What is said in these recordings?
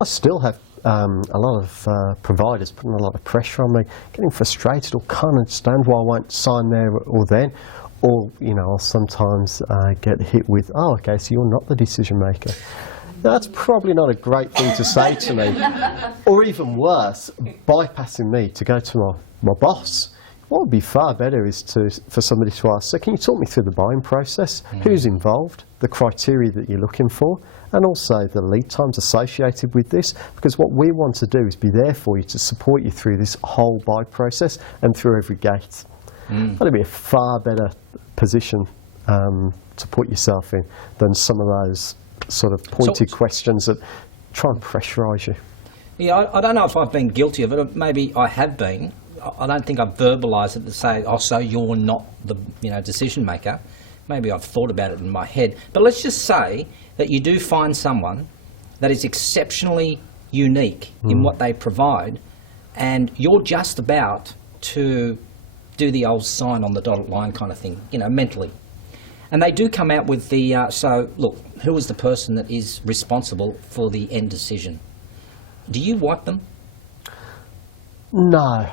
I still have a lot of providers putting a lot of pressure on me, getting frustrated or can't understand why I won't sign there or then. Or, I'll sometimes get hit with, oh, okay, so you're not the decision maker. That's probably not a great thing to say to me. Or even worse, bypassing me to go to my boss. What would be far better is for somebody to ask, so can you talk me through the buying process? Who's involved, the criteria that you're looking for, and also the lead times associated with this? Because what we want to do is be there for you to support you through this whole buy process and through every gate. That'd be a far better position to put yourself in than some of those sort of pointed questions that try and pressurise you. Yeah, I don't know if I've been guilty of it. Maybe I have been. I don't think I've verbalised it to say, oh, so you're not the decision maker. Maybe I've thought about it in my head. But let's just say that you do find someone that is exceptionally unique in what they provide, and you're just about to do the old sign on the dotted line kind of thing, mentally. And they do come out with the, so look, who is the person that is responsible for the end decision? Do you wipe them? No,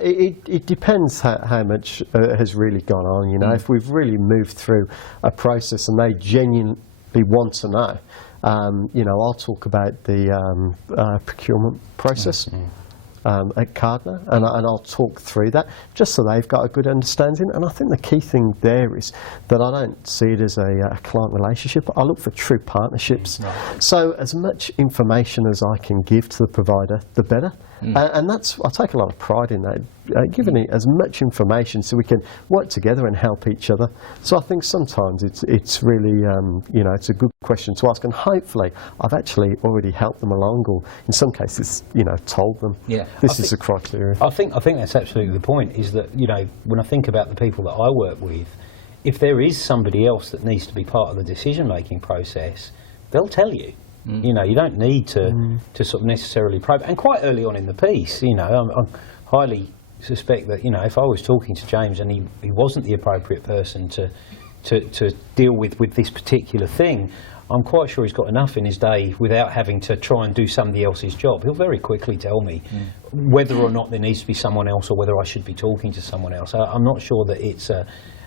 it depends how much has really gone on. If we've really moved through a process and they genuinely want to know, I'll talk about the procurement process at CARDNO, and I'll talk through that just so they've got a good understanding. And I think the key thing there is that I don't see it as a client relationship. I look for true partnerships. So as much information as I can give to the provider, the better. And I take a lot of pride in that, giving it as much information so we can work together and help each other. So I think sometimes it's really, it's a good question to ask, and hopefully I've actually already helped them along, or in some cases, told them this is the criteria. I think that's absolutely the point, is that, when I think about the people that I work with, if there is somebody else that needs to be part of the decision-making process, they'll tell you. You don't need to sort of necessarily probe. And quite early on in the piece, I highly suspect that, if I was talking to James and he wasn't the appropriate person to deal with this particular thing, I'm quite sure he's got enough in his day without having to try and do somebody else's job. He'll very quickly tell me whether or not there needs to be someone else or whether I should be talking to someone else. I'm not sure that it's,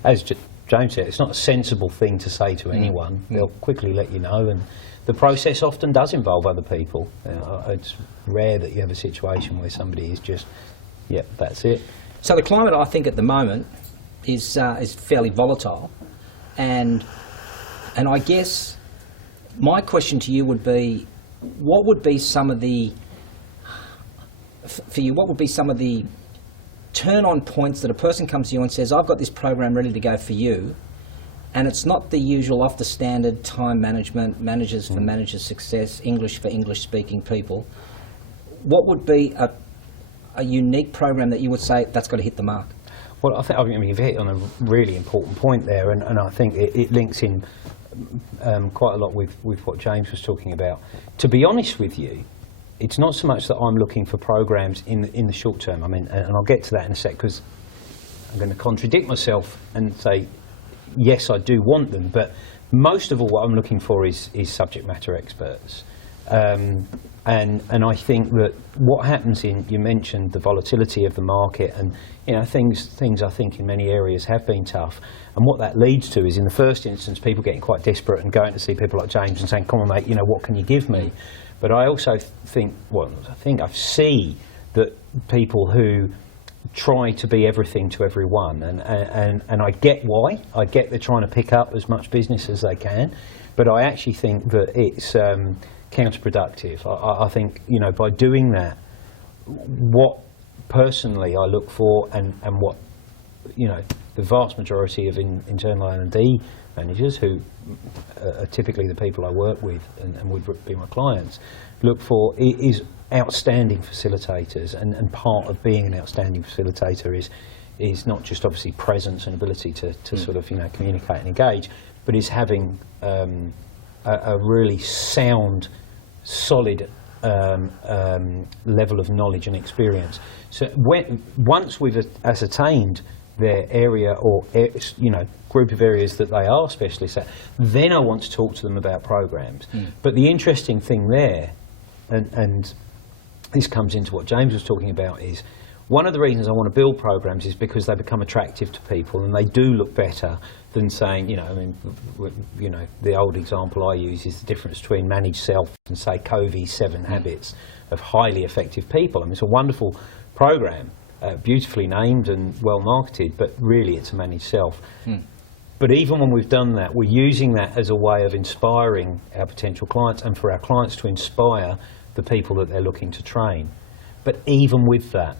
as James said, it's not a sensible thing to say to anyone. They'll quickly let you know. And the process often does involve other people. It's rare that you have a situation where somebody is just, that's it. So the climate, I think, at the moment is fairly volatile, and I guess my question to you would be, what would be some of the turn-on points that a person comes to you and says, I've got this program ready to go for you, and it's not the usual off-the-standard time management, managers for managers' success, English for English-speaking people. What would be a unique program that you would say, that's got to hit the mark? Well, I mean, you've hit on a really important point there, and I think it links in quite a lot with what James was talking about. To be honest with you, it's not so much that I'm looking for programs in the short term. I mean, and I'll get to that in a sec, because I'm going to contradict myself and say, yes, I do want them, but most of all what I'm looking for is subject matter experts. And I think that what happens you mentioned the volatility of the market, and things I think in many areas have been tough, and what that leads to is, in the first instance, people getting quite desperate and going to see people like James and saying, come on mate, what can you give me? But I also think, I see that people who try to be everything to everyone, and I get why. I get they're trying to pick up as much business as they can, but I actually think that it's counterproductive. I think, by doing that, what personally I look for, and what, the vast majority of internal L&D managers, who are typically the people I work with and would be my clients, look for is outstanding facilitators, and part of being an outstanding facilitator is not just obviously presence and ability to sort of communicate and engage, but is having a really sound, solid level of knowledge and experience. So once we've ascertained their area or group of areas that they are specialists at, then I want to talk to them about programs. But the interesting thing there and this comes into what James was talking about, is one of the reasons I want to build programs is because they become attractive to people and they do look better than saying, the old example I use is the difference between managed self and, say, Covey's 7 Habits of Highly Effective People. I mean, it's a wonderful program, beautifully named and well marketed, but really it's a managed self. But even when we've done that, we're using that as a way of inspiring our potential clients and for our clients to inspire the people that they're looking to train. But even with that,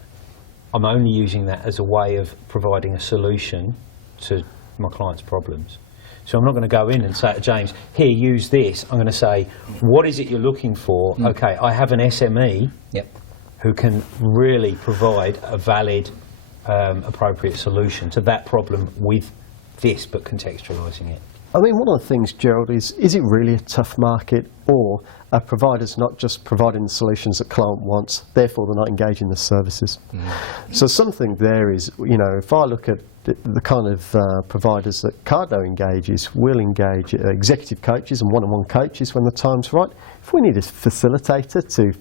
I'm only using that as a way of providing a solution to my client's problems. So I'm not going to go in and say to James, here, use this. I'm going to say, what is it you're looking for? Okay, I have an SME who can really provide a valid, appropriate solution to that problem with this, but contextualising it. I mean, one of the things, Gerald, is it really a tough market, or are providers not just providing the solutions that client wants, therefore they're not engaging the services? So something there is, if I look at the kind of providers that CARDNO engages, we'll engage executive coaches and one-on-one coaches when the time's right. If we need a facilitator to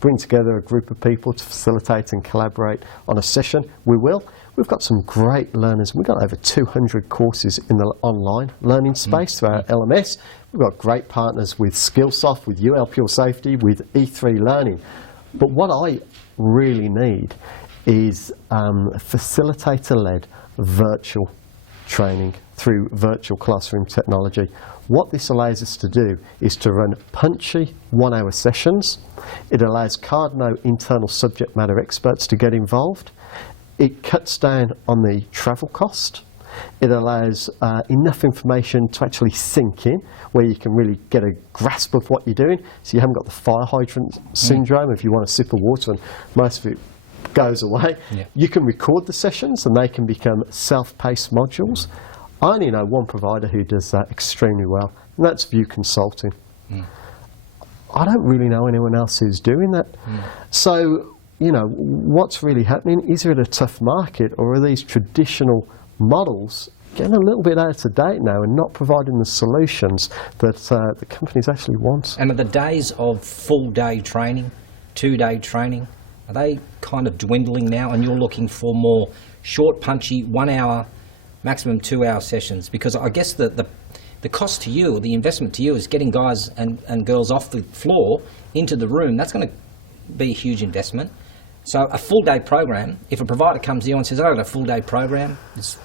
bring together a group of people to facilitate and collaborate on a session, we will. We've got some great learners. We've got over 200 courses in the online learning space through our LMS. We've got great partners with Skillsoft, with UL Pure Safety, with E3 Learning. But what I really need is facilitator-led virtual training through virtual classroom technology. What this allows us to do is to run punchy 1-hour sessions. It allows CARDNO internal subject matter experts to get involved. It cuts down on the travel cost. It allows enough information to actually sink in, where you can really get a grasp of what you're doing. So you haven't got the fire hydrant syndrome if you want a sip of water and most of it goes away. You can record the sessions and they can become self-paced modules. I only know one provider who does that extremely well, and that's View Consulting. I don't really know anyone else who's doing that. So, what's really happening? Is it a tough market, or are these traditional models getting a little bit out of date now and not providing the solutions that the companies actually want? And are the days of full-day training, 2-day training, are they kind of dwindling now, and you're looking for more short, punchy, 1-hour, maximum 2-hour sessions? Because I guess the cost to you, or the investment to you, is getting guys and girls off the floor into the room. That's going to be a huge investment. So a full-day program, if a provider comes to you and says, I've got a full-day program, it's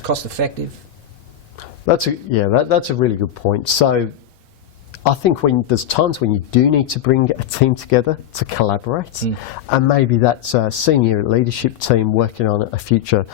cost effective. That's a really good point. So I think there's times when you do need to bring a team together to collaborate, and maybe that's a senior leadership team working on a future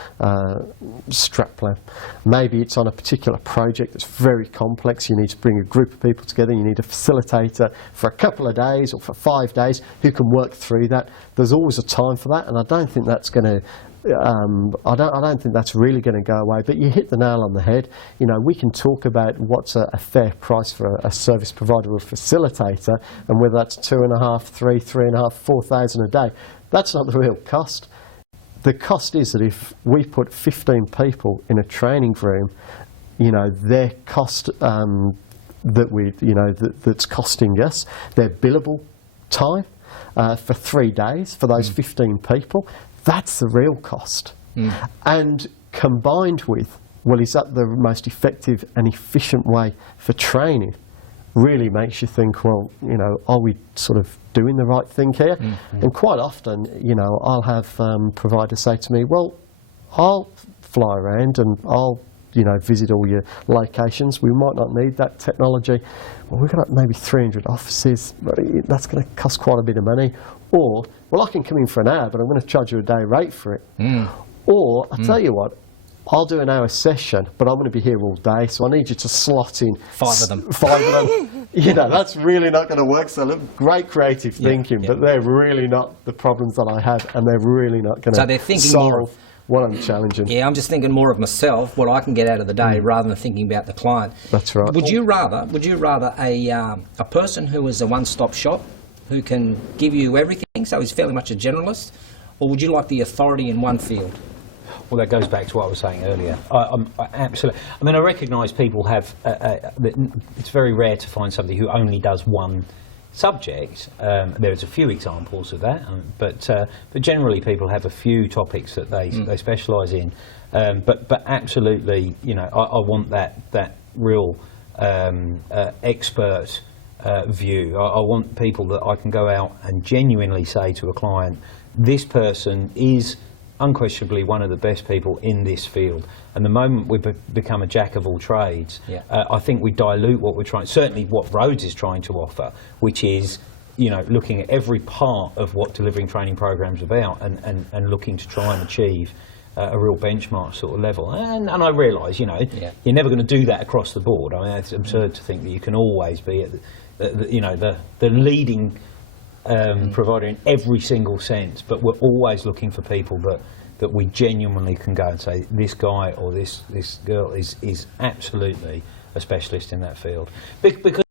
strat plan. Maybe it's on a particular project that's very complex. You need to bring a group of people together. You need a facilitator for a couple of days or for 5 days who can work through that. There's always a time for that, and I don't think that's going to I don't think that's really going to go away, but you hit the nail on the head. We can talk about what's a fair price for a service provider or a facilitator, and whether that's 2.5, 3, 3.5, 4,000 a day. That's not the real cost. The cost is that if we put 15 people in a training room, their cost that's costing us, their billable time for 3 days for those 15 people. That's the real cost. And combined with, is that the most effective and efficient way for training? Really makes you think, are we sort of doing the right thing here? And quite often, I'll have providers say to me, well, I'll fly around and I'll visit all your locations. We might not need that technology. Well, we've got maybe 300 offices. That's going to cost quite a bit of money. Or, I can come in for an hour, but I'm going to charge you a day rate for it. Or, I'll tell you what, I'll do an hour session, but I'm going to be here all day, so I need you to slot in 5 of them. 5 of them. That's really not going to work. So look, great creative thinking, but they're really not the problems that I have, and they're really not going to solve what I'm challenging. Yeah, I'm just thinking more of myself, what I can get out of the day, rather than thinking about the client. That's right. Would you rather a person who is a one-stop shop, who can give you everything, so he's fairly much a generalist, or would you like the authority in one field? Well, that goes back to what I was saying earlier. Absolutely. I mean, I recognise people have. It's very rare to find somebody who only does one subject. There's a few examples of that, but generally people have a few topics that they specialise in. But absolutely, you know, I want that real expert view. I want people that I can go out and genuinely say to a client, this person is unquestionably one of the best people in this field. And the moment we become a jack of all trades, I think we dilute what we're trying, certainly what Rhodes is trying to offer, which is, you know, looking at every part of what delivering training programs are about and looking to try and achieve a real benchmark sort of level. And I realise, you know, you're never going to do that across the board. I mean, it's absurd to think that you can always be at the leading provider in every single sense, but we're always looking for people that we genuinely can go and say, this guy or this girl is absolutely a specialist in that field. Because